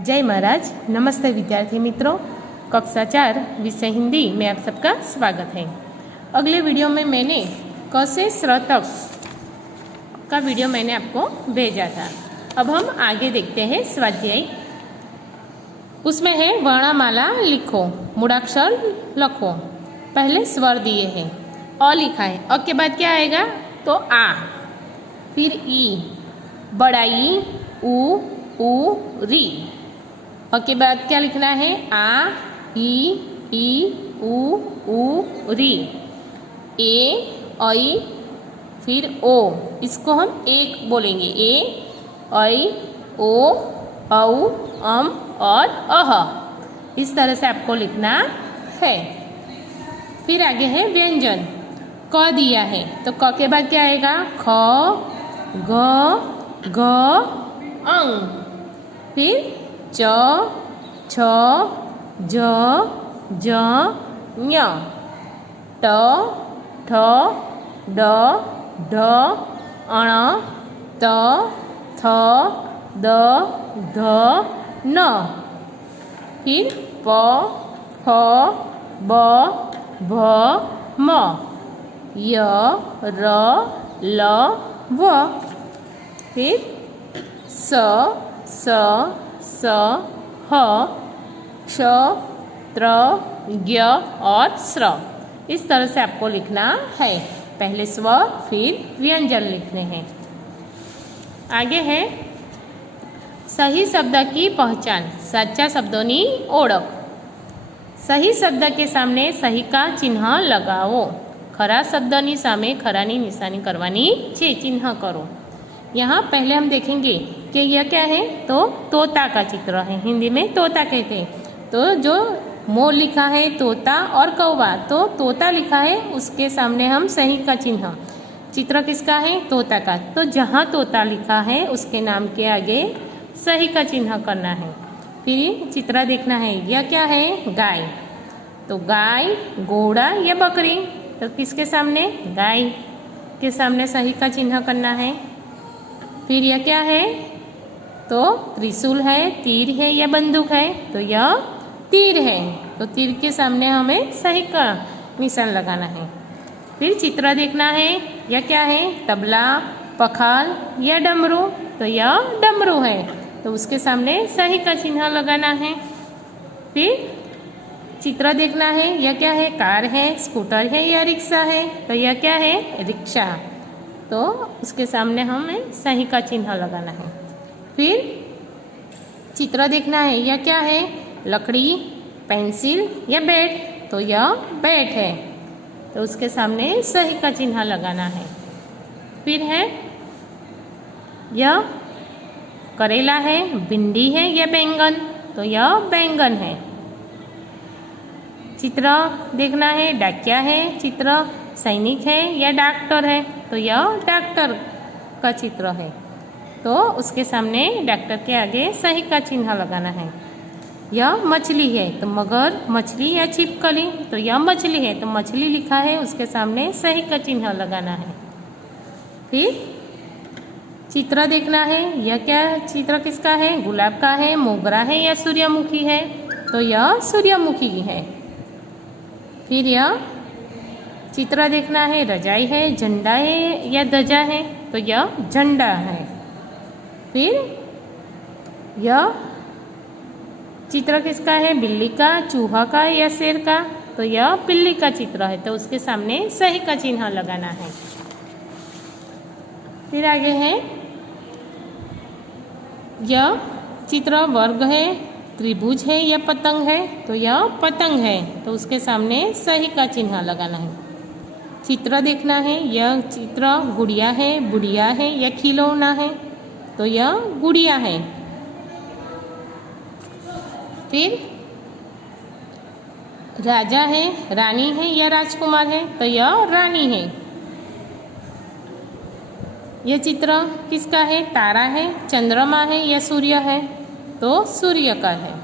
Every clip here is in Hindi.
जय महाराज। नमस्ते विद्यार्थी मित्रों, कक्षा 4 विषय हिंदी में आप सबका स्वागत है। अगले वीडियो में मैंने क से श्र तक का वीडियो मैंने आपको भेजा था। अब हम आगे देखते हैं स्वाध्याय। उसमें है वर्णमाला लिखो, मूढ़ाक्षर लिखो। पहले स्वर दिए हैं, अ लिखा है, अ के बाद क्या आएगा तो आ, फिर ई, बड़ा ई, उ, री। अ के बाद क्या लिखना है आ, ई, उ, री। ए, ऐ, फिर ओ, इसको हम एक बोलेंगे। ए, ऐ, ओ, औ, और अह। इस तरह से आपको लिखना है। फिर आगे है व्यंजन। क दिया है तो क के बाद क्या आएगा ख, ग, अंग, फिर च, छ, ज, ञ, ट, ठ, ड, ढ, अण, त, थ, द, ध, न। फिर प, फ, ब, भ, म, य, र, ल, व। फिर स, ह, क्ष, त्र, ज्ञ और स्र। इस तरह से आपको लिखना है। पहले स्वर फिर व्यंजन लिखने हैं। आगे है सही शब्द की पहचान, साचा शब्दों की ओळख। सही शब्द के सामने सही का चिन्ह लगाओ। खरा शब्दनी सामे खरानी निशानी करवानी छे, चिन्ह करो। यहाँ पहले हम देखेंगे कि यह क्या है तो तोता का चित्र है। हिंदी में तोता कहते हैं। तो जो मोर लिखा है तोता और कौवा, तो तोता लिखा है उसके सामने हम सही का चिन्ह। चित्र किसका है तोता का, तो जहाँ तोता लिखा है उसके नाम के आगे सही का चिन्ह करना है। फिर चित्र देखना है, यह क्या है गाय, तो गाय, घोड़ा या बकरी, तो किसके सामने गाय के सामने सही का चिन्ह करना है। फिर यह क्या है तो त्रिशूल है, तीर है या बंदूक है, तो यह तीर है, तो तीर के सामने हमें सही का निशान लगाना है। फिर चित्र देखना है, यह क्या है तबला, पखाल या डमरू, तो यह डमरू है, तो उसके सामने सही का चिन्ह लगाना है। फिर चित्र देखना है, यह क्या है कार है, स्कूटर है या रिक्शा है, तो यह क्या है रिक्शा, तो उसके सामने हमें सही का चिन्ह लगाना है। फिर चित्र देखना है, यह क्या है लकड़ी, पेंसिल या बैट, तो यह बैट है, तो उसके सामने सही का चिन्ह लगाना है। फिर है यह करेला है, भिंडी है या बैंगन, तो यह बैंगन है। चित्र देखना है, डाकिया है, चित्र सैनिक है या डॉक्टर है, तो यह डॉक्टर का चित्र है, तो उसके सामने डॉक्टर के आगे सही का चिन्ह लगाना है। यह मछली है तो मगर, मछली या छिपकली, तो यह मछली है, तो मछली लिखा है उसके सामने सही का चिन्ह लगाना है। फिर चित्र देखना है, यह क्या चित्र किसका है गुलाब का है, मोगरा है या सूर्यमुखी है, तो यह सूर्यमुखी है। फिर यह चित्र देखना है, रजाई है, झंडा है या ध्वजा है, तो यह झंडा है। फिर यह चित्र किसका है बिल्ली का, चूहा का या शेर का, तो यह बिल्ली का चित्र है, तो उसके सामने सही का चिन्ह लगाना है। फिर आगे है यह चित्र वर्ग है, त्रिभुज है या पतंग है, तो यह पतंग है, तो उसके सामने सही का चिन्ह लगाना है। चित्र देखना है, यह चित्र गुड़िया है, बुढ़िया है या खिलौना है, तो यह गुड़िया है। फिर राजा है, रानी है या राजकुमार है, तो यह रानी है। यह चित्र किसका है तारा है, चंद्रमा है या सूर्य है, तो सूर्य का है।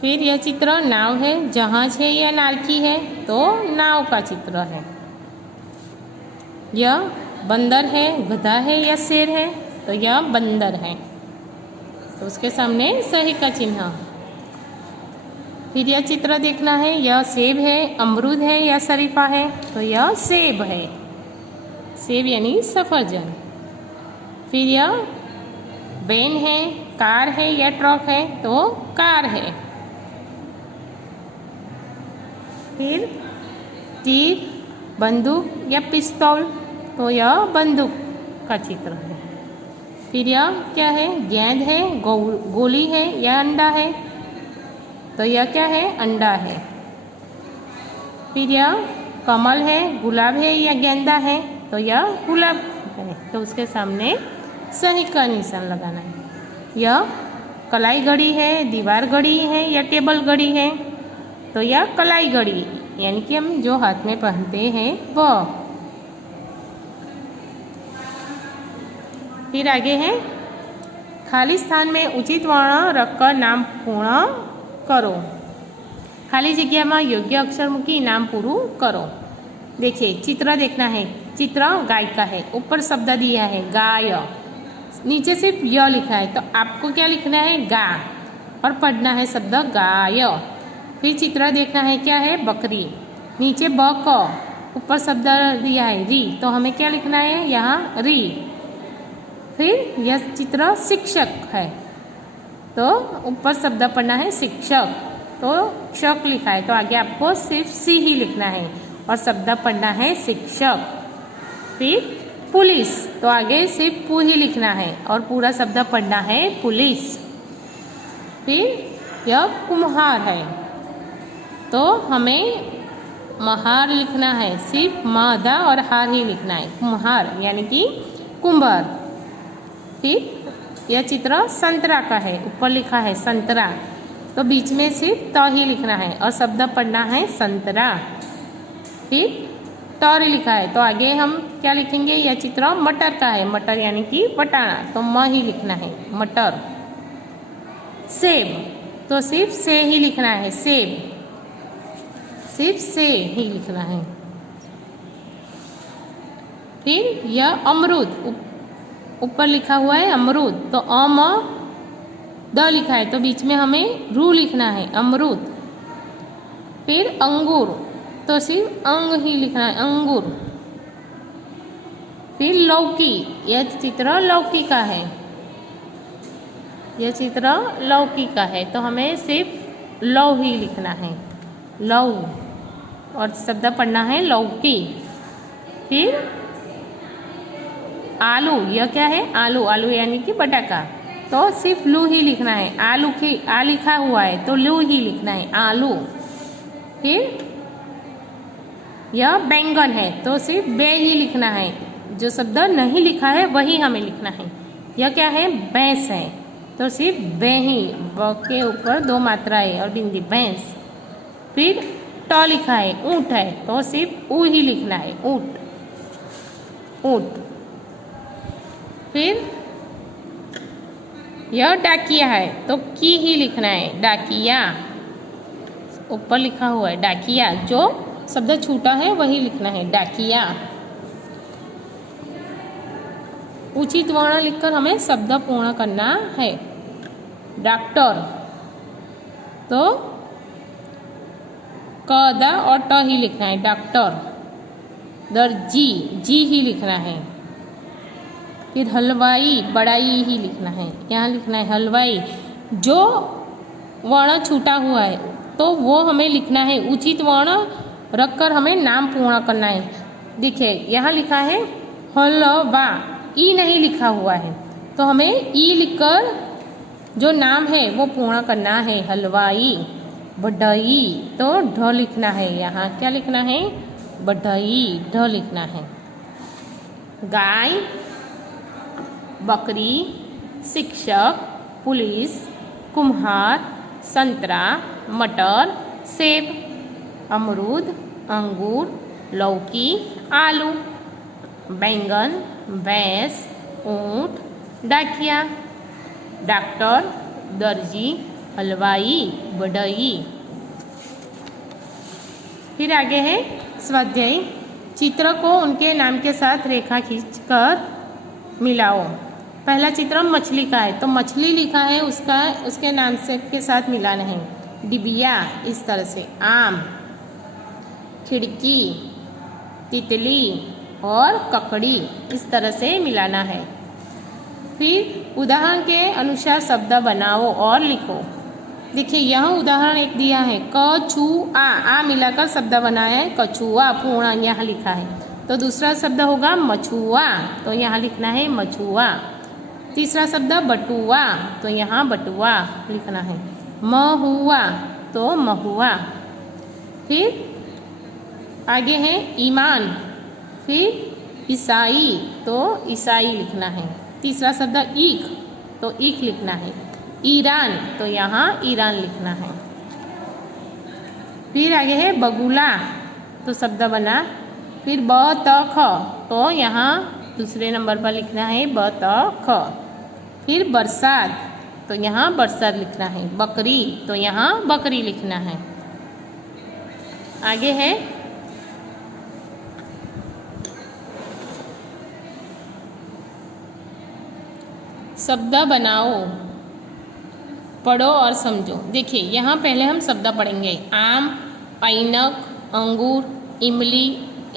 फिर यह चित्र नाव है, जहाज है या नारकी है, तो नाव का चित्र है। यह बंदर है, गधा है या शेर है, तो यह बंदर है। तो उसके सामने सही का चिन्ह। फिर यह चित्र देखना है, यह सेब है, अमरूद है या शरीफा है, तो यह सेब है, सेब यानी सफरजन। फिर यह वैन है, कार है या ट्रक है, तो कार है। फिर तीर, बंदूक या पिस्तौल, तो यह बंदूक का चित्र है। फिर यह क्या है, गेंद है, गोली है या अंडा है, तो यह क्या है, अंडा है। फिर यह कमल है, गुलाब है या गेंदा है, तो यह गुलाब है, तो उसके सामने सही का निशान लगाना है। यह कलाई घड़ी है, दीवार घड़ी है या टेबल घड़ी है, तो यह कलाई घड़ी यानी कि हम जो हाथ में पहनते हैं वह। फिर आगे है, खाली स्थान में उचित वर्ण रखकर नाम पूर्ण करो। खाली जगह में योग्य अक्षर मूकी नाम पूરું करो। देखिए चित्र देखना है, चित्र गाय का है, ऊपर शब्द दिया है गाय, नीचे सिर्फ य लिखा है, तो आपको क्या लिखना है, गा, और पढ़ना है शब्द गाय। फिर चित्र देखना है, क्या है, बकरी, नीचे ब क, ऊपर शब्द दिया है री, तो हमें क्या लिखना है, यहाँ री। फिर यह चित्र शिक्षक है, तो ऊपर शब्द पढ़ना है शिक्षक, तो क्षक लिखा है, तो आगे आपको सिर्फ सी ही लिखना है और शब्द पढ़ना है शिक्षक। फिर पुलिस, तो आगे सिर्फ पु ही लिखना है और पूरा शब्द पढ़ना है पुलिस। फिर यह कुम्हार है, तो हमें महार लिखना है, सिर्फ मादा और हार ही लिखना है, कुम्हार यानी कि कुंभार। फिर यह चित्र संतरा का है, ऊपर लिखा है संतरा, तो बीच में सिर्फ त ही लिखना है और शब्द पढ़ना है संतरा। फिर टर लिखा है, तो आगे हम क्या लिखेंगे, यह चित्र मटर का है, मटर यानी कि बटाना, तो म ही लिखना है मटर। सेब, तो सिर्फ से ही लिखना है, सेब, सिर्फ से ही लिखना है। फिर यह अमरूद, ऊपर लिखा हुआ है अमरूद, तो अम द लिखा है, तो बीच में हमें रू लिखना है अमरूद। फिर अंगूर, तो सिर्फ अंग ही लिखना है अंगूर। फिर लौकी, यह चित्र लौकी का है, यह चित्र लौकी का है, तो हमें सिर्फ लौ ही लिखना है, लौ, और शब्द पढ़ना है लौकी। फिर आलू, यह क्या है, आलू, आलू यानी कि बटाका, तो सिर्फ लू ही लिखना है, आलू की आ लिखा हुआ है तो लू ही लिखना है आलू। फिर यह बैंगन है, तो सिर्फ बे ही लिखना है, जो शब्द नहीं लिखा है वही हमें लिखना है। यह क्या है, भैंस है, तो सिर्फ बे ही, ब के ऊपर दो मात्राएं और बिंदी, भैंस। फिर ट लिखा है, ऊंट है, तो सिर्फ ऊ ही लिखना है ऊंट, ऊंट। फिर यह डाकिया है, तो की ही लिखना है डाकिया, ऊपर लिखा हुआ है डाकिया, जो शब्द छूटा है वही लिखना है डाकिया। उचित वर्ण लिखकर हमें शब्द पूर्ण करना है। डॉक्टर, तो क द और ट ही लिखना है डॉक्टर। दर्जी, जी ही लिखना है। फिर हलवाई, बड़ाई ही लिखना है, यहाँ लिखना है हलवाई, जो वर्ण छूटा हुआ है तो वो हमें लिखना है, उचित वर्ण रखकर हमें नाम पूर्ण करना है। देखिए यहाँ लिखा है हलवा, ई नहीं लिखा हुआ है, तो हमें ई लिखकर जो नाम है वो पूर्ण करना है, हलवाई। बढ़ई, तो ढ लिखना है, यहाँ क्या लिखना है, बढ़ई, ढ लिखना है। गाय, बकरी, शिक्षक, पुलिस, कुम्हार, संतरा, मटर, सेब, अमरूद, अंगूर, लौकी, आलू, बैंगन, भैंस, ऊंट, डाकिया, डॉक्टर, दर्जी, हलवाई, बढ़ई। फिर आगे है स्वाध्याय। चित्र को उनके नाम के साथ रेखा खींचकर मिलाओ। पहला चित्र मछली का है, तो मछली लिखा है, उसका उसके नाम से के साथ मिलाना है। डिबिया इस तरह से, आम, खिड़की, तितली और ककड़ी इस तरह से मिलाना है। फिर उदाहरण के अनुसार शब्द बनाओ और लिखो। देखिए यहाँ उदाहरण एक दिया है, कछुआ, आ मिलाकर शब्द बनाया है कछुआ, पूर्ण यहाँ लिखा है। तो दूसरा शब्द होगा मछुआ, तो यहाँ लिखना है मछुआ। तीसरा शब्द बटुआ, तो यहाँ बटुआ लिखना है। महुआ, तो महुआ। फिर आगे है ईमान, फिर ईसाई, तो ईसाई लिखना है। तीसरा शब्द ईख, तो ईख लिखना है। ईरान, तो यहाँ ईरान लिखना है। फिर आगे है बगुला, तो शब्द बना। फिर बतख, तो यहाँ दूसरे नंबर पर लिखना है बतख। फिर बरसात, तो यहाँ बरसात लिखना है। बकरी, तो यहाँ बकरी लिखना है। आगे है शब्द बनाओ, पढ़ो और समझो। देखिए यहाँ पहले हम शब्द पढ़ेंगे। आम, ऐनक, अंगूर, इमली,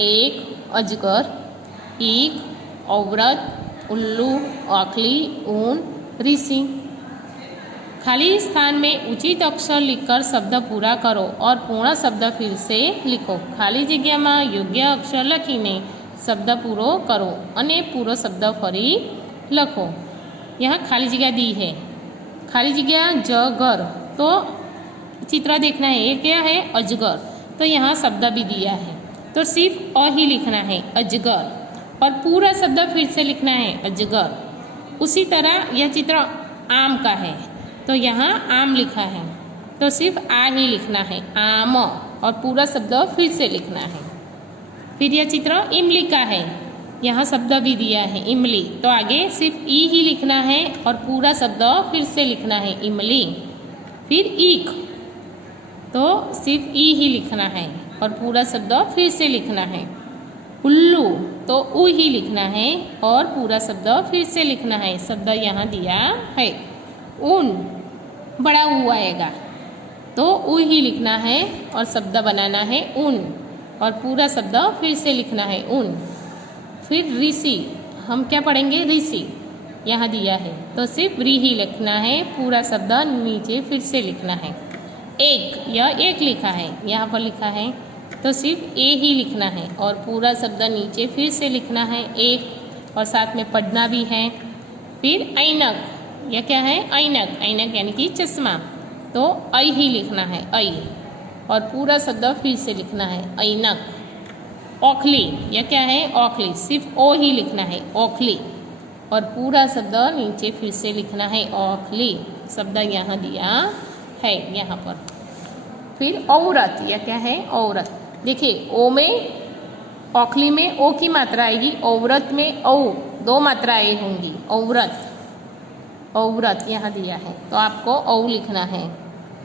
एक, अजगर, ईख, औरत, उल्लू, औखली, ऊन, ऋषि। खाली स्थान में उचित अक्षर लिखकर शब्द पूरा करो और पूर्ण शब्द फिर से लिखो। खाली जगह में योग्य अक्षर लखीने शब्द पूरो करो અને पूरो शब्द फरी लखो। यहाँ खाली जगह दी है, खाली जगह जगर, तो चित्र देखना है। ये क्या है? अजगर, तो यहाँ शब्द भी दिया है, तो सिर्फ अ ही लिखना है अजगर, और पूरा शब्द फिर से लिखना है अजगर। उसी तरह यह चित्र आम का है, तो यहाँ आम लिखा है, तो सिर्फ आ ही लिखना है आम, और पूरा शब्द फिर से लिखना है। फिर यह चित्र इमली का है, यहाँ शब्द भी दिया है इमली, तो आगे सिर्फ ई ही लिखना है और पूरा शब्द फिर से लिखना है इमली। फिर ईख, तो सिर्फ ई ही लिखना है और पूरा शब्द फिर से लिखना है। उल्लू, तो उ ही लिखना है और पूरा शब्द फिर से लिखना है। शब्द यहाँ दिया है। ऊन, बड़ा ऊ आएगा, तो उ ही लिखना है और शब्द बनाना है ऊन, और पूरा शब्द फिर से लिखना है ऊन। फिर ऋषि, हम क्या पढ़ेंगे? ऋषि यहाँ दिया है, तो सिर्फ री ही लिखना है, पूरा शब्द नीचे फिर से लिखना है। एक, यह एक लिखा है, यहाँ पर लिखा है, तो सिर्फ ए ही लिखना है और पूरा शब्द नीचे फिर से लिखना है एक, और साथ में पढ़ना भी है। फिर ऐनक, यह क्या है? ऐनक, ऐनक यानी कि चश्मा, तो ऐ ही लिखना है ऐ, और पूरा शब्द फिर से लिखना है ऐनक। औखली, यह क्या है? औखली, सिर्फ ओ ही लिखना है औखली, और पूरा शब्द नीचे फिर से लिखना है औखली। शब्द यहाँ दिया है यहाँ पर। फिर औरत, यह क्या है? औरत। देखिए ओ में, औखली में ओ की मात्रा आएगी, औरत में औ दो मात्राएं होंगी। औरत, औरत यहाँ दिया है, तो आपको औ लिखना है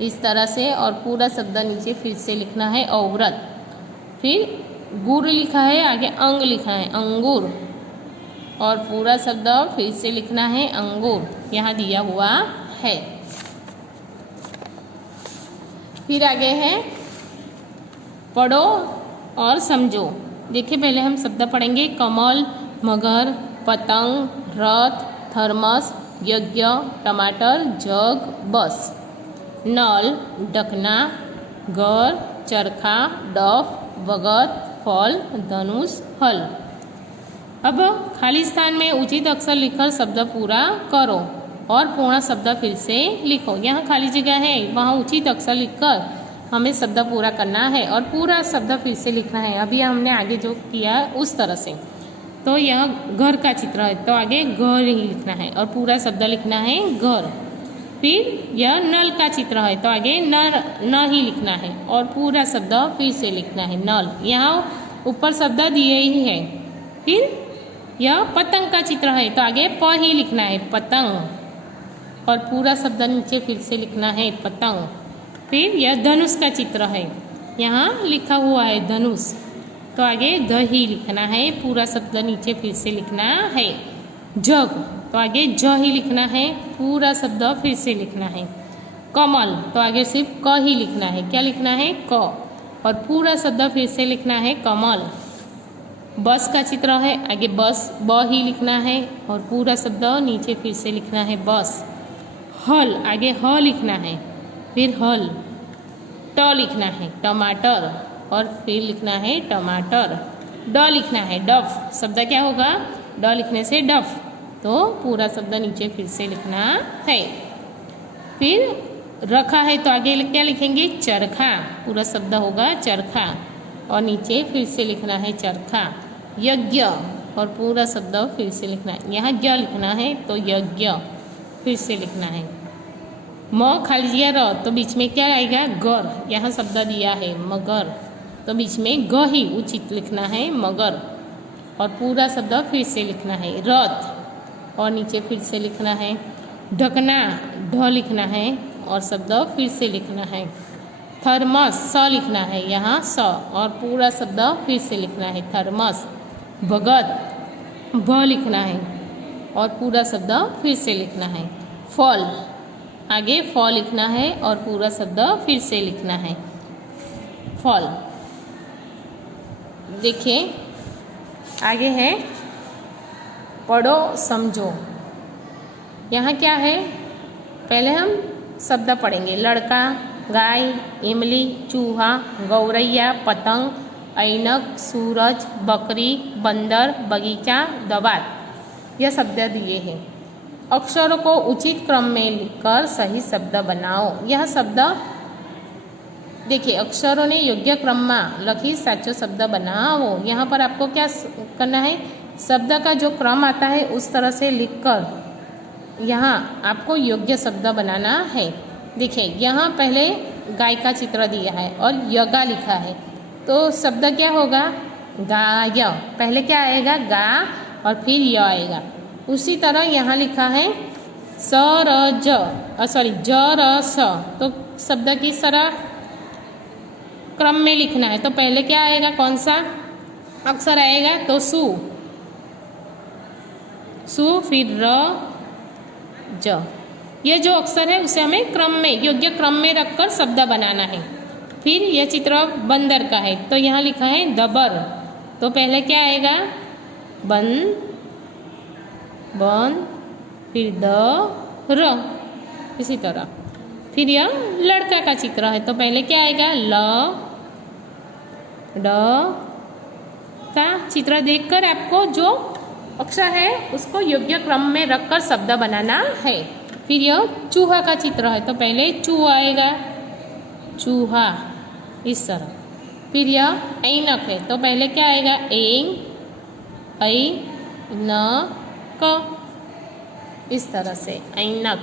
इस तरह से, और पूरा शब्द नीचे फिर से लिखना है औरत। फिर गुर लिखा है, आगे अंग लिखा है अंगूर, और पूरा शब्द फिर से लिखना है अंगूर, यहाँ दिया हुआ है। फिर आगे है पढ़ो और समझो। देखिए पहले हम शब्द पढ़ेंगे। कमल, मगर, पतंग, रथ, थर्मस, यज्ञ, टमाटर, जग, बस। नल, ढकना, घर, चरखा, डफ, भगत, फल, धनुष, हल। अब खाली स्थान में उचित अक्षर लिखकर शब्द पूरा करो और पूर्ण शब्द फिर से लिखो। यहाँ खाली जगह है, वहाँ उचित अक्षर लिखकर हमें शब्द पूरा करना है और पूरा शब्द फिर से लिखना है। अभी हमने आगे जो किया उस तरह से। तो यह घर का चित्र है, तो आगे घर ही लिखना है और पूरा शब्द लिखना है घर। फिर यह नल का चित्र है, तो आगे न ही लिखना है और पूरा शब्द फिर से लिखना है नल। यहाँ ऊपर शब्द दिए ही है। फिर यह पतंग का चित्र है, तो आगे प ही लिखना है पतंग, और पूरा शब्द नीचे फिर से लिखना है पतंग। फिर यह धनुष का चित्र है, यहाँ लिखा हुआ है धनुष, तो आगे ध ही लिखना है, पूरा शब्द नीचे फिर से लिखना है। जग, तो आगे ज ही लिखना है, पूरा शब्द फिर से लिखना है। कमल तो आगे सिर्फ क ही लिखना है, क्या लिखना है क, और पूरा शब्द फिर से लिखना है कमल। बस का चित्र है, आगे बस ब ही लिखना है और पूरा शब्द नीचे फिर से लिखना है बस। हल आगे ह लिखना है, फिर हल। ट लिखना है टमाटर और फिर लिखना है टमाटर। ड लिखना है डफ, शब्द क्या होगा ड लिखने से डफ, तो पूरा शब्द नीचे फिर से लिखना है। फिर रखा है तो आगे क्या लिखेंगे चरखा, पूरा शब्द होगा चरखा और नीचे फिर से लिखना है चरखा। यज्ञ और पूरा शब्द फिर से लिखना है, यहाँ य लिखना है तो यज्ञ फिर से लिखना है। म खाली दिया र तो बीच में क्या आएगा गर, यहाँ शब्द दिया है मगर तो बीच में ग ही उचित लिखना है मगर, और पूरा शब्द फिर से लिखना है रथ और नीचे फिर से लिखना है ढकना, ढ लिखना है और शब्द फिर से लिखना है। थर्मस स लिखना है यहाँ स और पूरा शब्द फिर से लिखना है थर्मस। भगत भ लिखना है और पूरा शब्द फिर से लिखना है। फल आगे फ लिखना है और पूरा शब्द फिर से लिखना है फल। देखिए आगे है पढ़ो समझो। यहाँ क्या है, पहले हम शब्द पढ़ेंगे लड़का, गाय, इमली, चूहा, गौरैया, पतंग, ऐनक, सूरज, बकरी, बंदर, बगीचा, दवात, यह शब्द दिए हैं। अक्षरों को उचित क्रम में लिखकर सही शब्द बनाओ। यह शब्द देखिए अक्षरों ने योग्य क्रम में लखी साचो शब्द बनाओ। यहाँ पर आपको क्या करना है, शब्द का जो क्रम आता है उस तरह से लिखकर यहाँ आपको योग्य शब्द बनाना है। देखिए यहाँ पहले गाय का चित्र दिया है और यगा लिखा है तो शब्द क्या होगा गाय, पहले क्या आएगा गा और फिर य आएगा। उसी तरह यहाँ लिखा है स र ज ज र स, तो शब्द किस तरह क्रम में लिखना है, तो पहले क्या आएगा कौन सा अक्षर आएगा तो सु, सु फिर र ज, यह जो अक्षर है उसे हमें क्रम में योग्य क्रम में रखकर शब्द बनाना है। फिर यह चित्र बंदर का है तो यहाँ लिखा है दबर, तो पहले क्या आएगा बन बन फिर द र, इसी तरह। फिर यह लड़का का चित्र है तो पहले क्या आएगा ल ड का चित्र देखकर आपको जो अक्षर है उसको योग्य क्रम में रखकर शब्द बनाना है। फिर यह चूहा का चित्र है तो पहले चू आएगा चूहा, इस तरह। फिर यह ऐनक है तो पहले क्या आएगा एंग ऐ न क, इस तरह से ऐनक।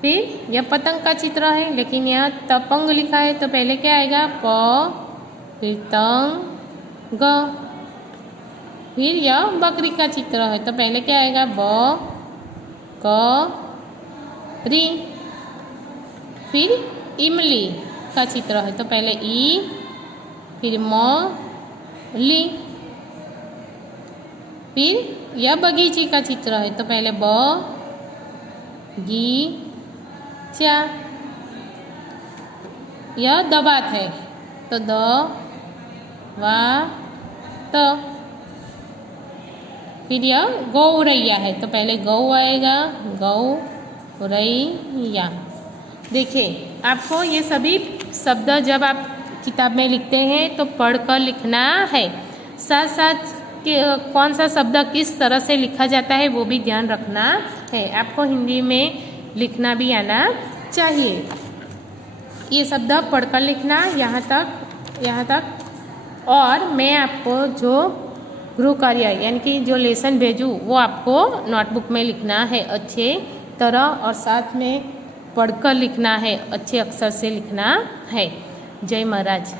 फिर यह पतंग का चित्र है लेकिन यहाँ तपंग लिखा है तो पहले क्या आएगा प फिर तंग ग। फिर यह बकरी का चित्र है तो पहले क्या आएगा ब क री। फिर इमली का चित्र है तो पहले ई फिर म ली। फिर यह बगीचे का चित्र है तो पहले ब गी चा। यह दबात है तो द वा त। फिर यह गौरैया है तो पहले गौ आएगा गौरैया। देखिए आपको ये सभी शब्द जब आप किताब में लिखते हैं तो पढ़कर लिखना है, साथ साथ कि कौन सा शब्द किस तरह से लिखा जाता है वो भी ध्यान रखना है। आपको हिंदी में लिखना भी आना चाहिए। ये शब्द पढ़कर लिखना यहाँ तक। और मैं आपको जो गृह कार्य यानी कि जो लेसन भेजूँ वो आपको नोटबुक में लिखना है अच्छे तरह, और साथ में पढ़कर लिखना है, अच्छे अक्षर से लिखना है। जय महाराज।